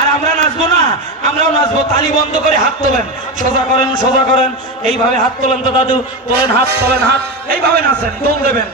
আর আমরা নাচবো না, আমরাও নাচবো। তালি বন্ধ করে হাত তোলেন, সোজা করেন, সোজা করেন, এইভাবে হাত তোলেন তো দাদু, তোলেন হাত, তোলেন হাত, এইভাবে নাচেন, দোল দেবেন।